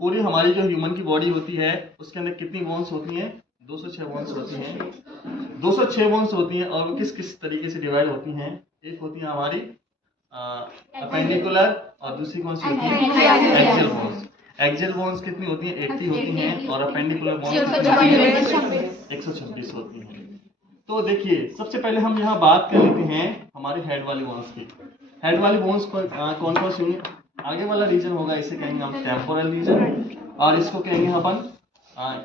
पूरी हमारी जो ह्यूमन की बॉडी होती है उसके अंदर कितनी बोन्स होती हैं? 206 बोन्स होती हैं। 206 बोन्स होती हैं और वो किस किस तरीके से डिवाइड होती हैं? एक होती है हमारी अपेंडिकुलर और दूसरी कौन सी होती है? Axial bones. एक्सियल बोन्स कितनी होती हैं? 80 होती हैं और अपेंडिकुलर बोन्स 126 होती हैं। तो देखिए सबसे पहले हम यहाँ बात कर लेते हैं हमारे हेड वाली बोन्स की। हेड वाली बोन्स कौन कौन सी होंगी? आगे वाला रीजन होगा, इसे कहेंगे हम टेम्पोरल रीजन, और इसको कहेंगे अपन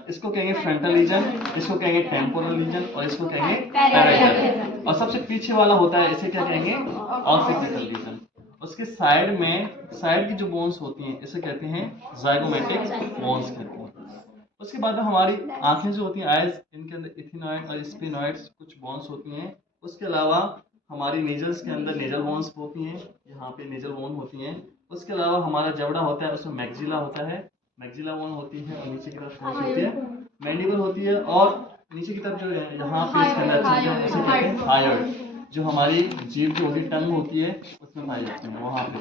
इसको कहेंगे फ्रंटल रीजन, इसको कहेंगे टेम्पोरल रीजन और इसको कहेंगे पैराइटल। और सबसे पीछे वाला होता है इसे क्या कहेंगे? Occipital region. उसके साइड में साइड की जो बोन्स होती हैं इसे कहते हैं जाइगोमेटिक बोन्स कहते हैं। उसके बाद हमारी आंखें जो होती हैं आइज, इनके अंदर इथिनॉइड और स्फेनॉइड्स कुछ बोन्स होती हैं। उसके अलावा हमारी नेजल्स के अंदर नेजल बोन्स होती हैं, यहाँ पे नेजल बोन होती हैं। उसके अलावा हमारा जबड़ा होता है उसमें मैक्सिला होता है, मैक्सिला बोन होती है। और नीचे की तरफ कौन सी होती है? मैंडिबल होती है। और नीचे की तरफ जो है यहाँ पे इसके अंदर उसे कहते हैं हायर्ड, जो हमारी जीभ जो होती है टंग होती है उसमें पाई जाती है वहाँ पे।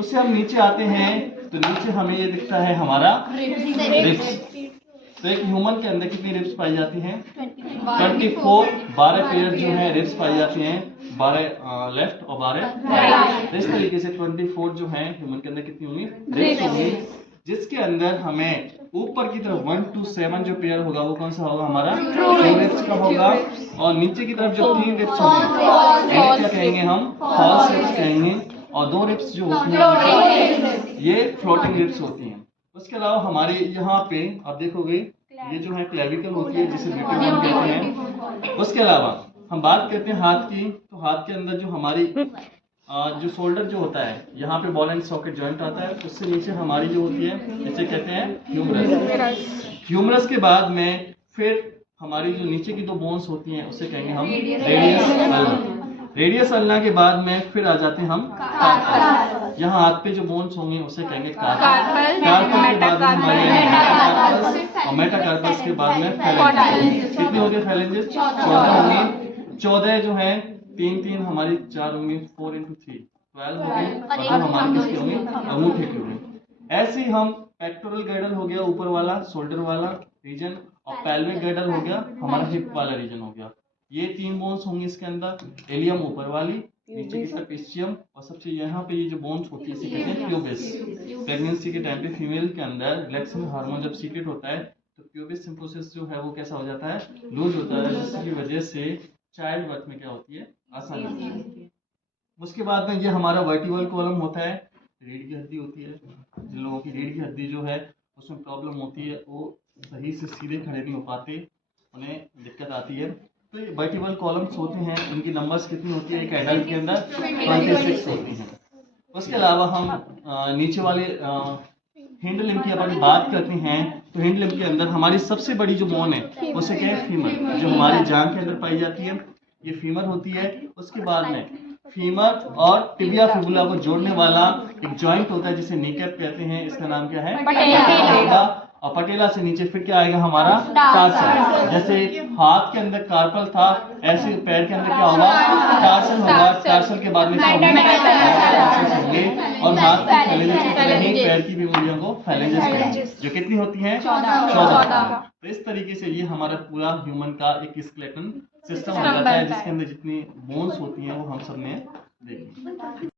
उससे हम नीचे आते हैं तो नीचे हमें ये दिखता है हमारा रिब्स। तो एक ह्यूमन के अंदर कितनी रिब्स पाई जाती हैं? 24 12 पेयर जो है रिब्स पाई जाती हैं, 12 लेफ्ट और 12 राइट। इस तरीके से 24 जो है ह्यूमन के अंदर कितनी होंगी? रिब्स होंगी, जिसके अंदर हमें ऊपर की तरफ 1 to 7 जो पेयर होगा वो कौन सा होगा? हमारा ट्रू रिब्स का होगा। और नीचे की तरफ जो 3 रिब्स होंगे क्या कहेंगे हम? फॉल्स रिब्स कहेंगे। और 2 रिब्स जो होती हैं ये फ्लोटिंग रिब्स होती हैं। उसके अलावा हमारे यहाँ पे आप देखोगे ये जो है क्लेविकल होती है जिसे ब्यूटी बोन कहते हैं। उसके अलावा हम बात करते हैं हाथ की, तो हाथ के अंदर जो हमारी जो शोल्डर जो होता है यहाँ पे बॉल एंड सॉकेट जॉइंट आता है, उससे नीचे हमारी जो होती है इसे कहते हैं ह्यूमरस। ह्यूमरस के बाद में फिर हमारी जो नीचे की 2 बोन्स होती हैं उसे कहेंगे हम रेडियस अल्ना। रेडियस अल्ना के बाद में फिर आ जाते हैं हम कार्पस। यहाँ हाथ पे जो बोन्स होंगे उसे कहेंगे कार्पस। कार्पस के बाद में हमारे मेटाकार्पस और मेटाकार्पस के बाद में फैलेंजेस। कितनी होगी फैलेंजेस? 14 होंगी। 14 जो है 3 हमारी 4 होंगी, 4 into 3 12 होगी। और जो हमारी किसकी होंगी? अंगूठे की होंगी। ऐसे ही हम पेक्टोरल गर्डल हो गया ऊपर वाला शोल्डर वाला रीजन, और पेल्विक गर्डल हो गया हमारा हिप वाला रीजन हो गया। ये 3 बोन्स होंगी इसके अंदर, एलियम ऊपर वाली, नीचे की तरफ इस्चियम, और सबसे यहाँ पे ये जो बोन्स होती है इसे कहते हैं प्यूबिस। प्रेगनेंसी के टाइम पे फीमेल के अंदर रिलैक्सिंग हार्मोन जब सीक्रेट होता है तो प्यूबिस सिम्पोसिस जो है वो कैसा हो जाता है? लूज होता है, जिसकी वजह से चाइल्ड बर्थ में क्या होती है? आसानी होती है। उसके बाद में ये हमारा वर्टिबल कॉलम होता है, रीढ़ की हड्डी होती है। जिन लोगों की रीढ़ की हड्डी जो है उसमें प्रॉब्लम होती है, वो सही से सीधे खड़े नहीं हो पाते, उन्हें दिक्कत आती है। तो ये वर्टिबल कॉलम्स होते हैं, इनकी नंबर्स कितनी होती है? एक एडल्ट के अंदर 26 होती हैं। उसके अलावा हम नीचे वाले हिंड लिम्ब की अपन बात करते हैं तो हिंड लिम्ब के अंदर हमारी सबसे बड़ी जो बोन है उसे क्या है? फीमर, जो हमारी जांघ के अंदर पाई जाती है, ये फीमर होती है। उसके बाद में फीमर और टिबिया फिबुला को जोड़ने वाला एक जॉइंट होता है जिसे नीकैप कहते हैं, इसका नाम क्या है? पटेला। और पटेला से नीचे फिर क्या आएगा? हमारा टार्सल। जैसे हाथ के अंदर कार्पल था, ऐसे पैर के अंदर क्या होगा? टार्सल होगा। टार्सल के बाद में क्या होंगे? और हाथ की फैलेंजेस, पैर की भी उंगलियों को फैलेंजेस, जो कितनी होती हैं? 14। तो इस तरीके से ये हमारा पूरा ह्यूमन का एक स्केलेटन सिस्टम हो जाता है, जिसके अंदर जितनी बोन्स होती हैं वो हम सब ने देखी।